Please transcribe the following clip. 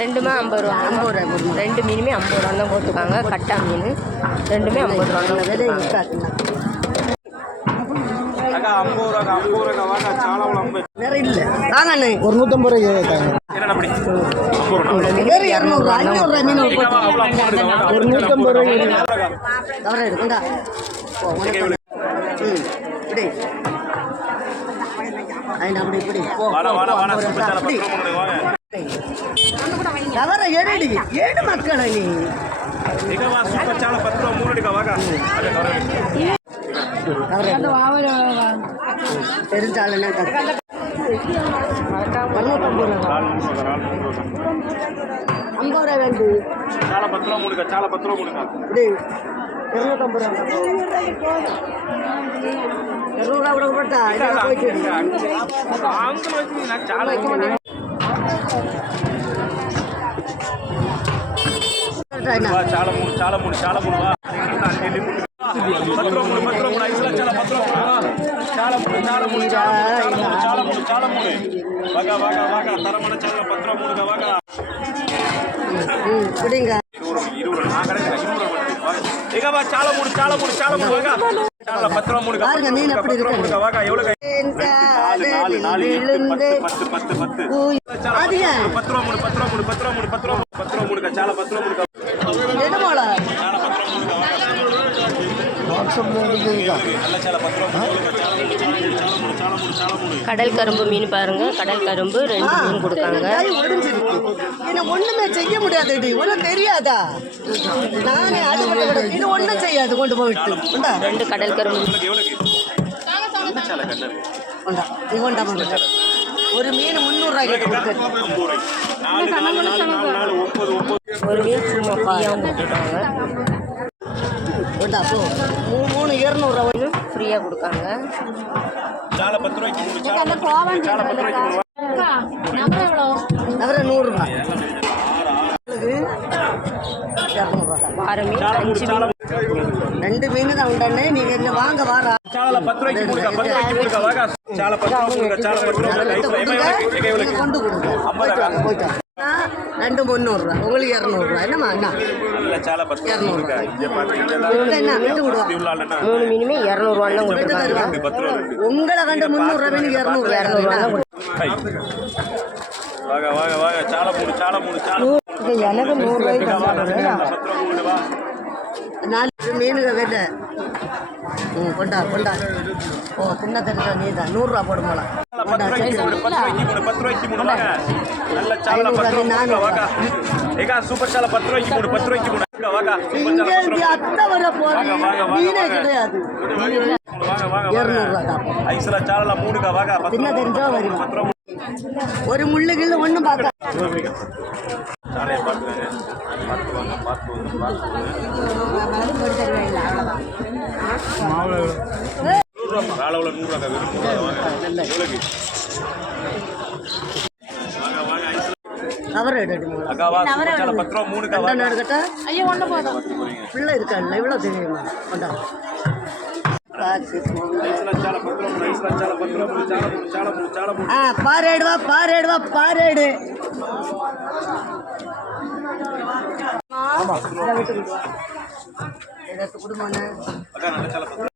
ரெண்டுமே 50 ரூபா. 50 ரூபா. ரெண்டு மீனுமே 50 ரூபா தான் போட்டுருக்காங்க. கட்டா மீன் ரெண்டுமே 50 ரூபா தான். விலை இருக்காதுண்ணா. வேற இல்லை தாங்கண்ணே. ஒரு 150 ரூபாய் வேறு 200 500 மீன் ஒரு 150 ரூபாய் தவற எடுக்குண்டா. இப்படி அப்படி இப்படி தவற ஏறி ஏடு மக்களை நீ தெரிஞ்சாலும் 50 ரூபா வேண்டு చాలా 10 రూపాయలు మూడుగా చాలా 10 రూపాయలు మూడుగా இப்படி 250 ரூபா 200 ரூபா கூட போட்டா போயிட்டு ஆங்கில வச்சு நான் చాలా చాలా మూడు చాలా మూడు చాలా మూడు చాలా మూడు చాలా మూడు చాలా పత్రం మూడు எவ்வளவு 10 மூடுங்க చాలా 10 மூடுங்க கடல் கரும்பு மீன் பாருங்க. கடல் கரும்பு 2 மீன் கொடுக்காங்க. ஒண்ணுமே செய்ய முடியாது. உனக்கு தெரியாதா? நானே அது இது ஒண்ணும் செய்யாது. கொண்டு போயிட்டு 2 கடல் கரும்பு ஒரு மீன் 300 ரூபாய்க்கு ஒரு மீன் சும்மா ஃப்ரீயாக போட்டுருக்காங்க. 3 200 ரூபாய் ஃப்ரீயாக கொடுக்காங்க. చాలా 10 రూపాయలు చాలా 10 రూపాయలు நவர 100 ரூபாய் ரெண்டு மீன் தான் உண்டே. நீங்க என்ன வாங்க வாரா చాలా 10 రూపాయలు మూడుగా 10 రూపాయలు మూడుగా వాగా చాలా 10 రూపాయలు చాలా 10 రూపాయలు கொண்டு கொடுங்க. போயிட்டா 2 300 ரூபாய் உங்களுக்கு 200 ரூபாய் என்னமா அண்ணா చాలా 10 ரூபாய் என்ன விட்டு விடுவா. 3 மீனுமே 200 ரூபாய் தான் கொடுக்குறாங்க. உங்களை கண்டு 300 ரூபாய் 200 ரூபாய் வாங்க வாங்க வாங்க చాలా మూడు చాలా మూడు చాలా எனக்கு 100 ரூபாய்க்கு 4 மீனுங்க வேலை. கொண்டா கொண்டா. ஓ சின்ன தெரிஞ்ச நீ தான் 100 ரூபா போடுமால 10 ரூபாய்க்கு மூணு வாங்க நல்ல చాలా 10 ரூபாய் வாங்க ஏக சூப்பர் చాలా 10 ரூபாய்க்கு மூணு 10 ரூபாய்க்கு மூணு வாங்க இங்க அத்தை வர போறீங்க. மீனே கிடையாது. வாங்க வாங்க 200 ரூபாய் தான். ஐஸ்ல చాలా மூணுగా வாங்க சின்ன தெரிஞ்சா வரும். ஒரு முள்ளு கிள்ளு ஒண்ணும் பார்க்க சாலையை பார்த்துக்காங்க. பார்த்து அளவில் 100 ரூபா அவர் எடுத்து அக்காவா 10 ரூபா மூணுக்கா எடுக்கட்டா. ஐயோ ஒண்ணு போதும். பிள்ளை இருக்கல்ல இவ்வளவு தெரியுமா? கொண்டா பாரேடு வா பாரேடு வா பாரேடு. குடும்பம்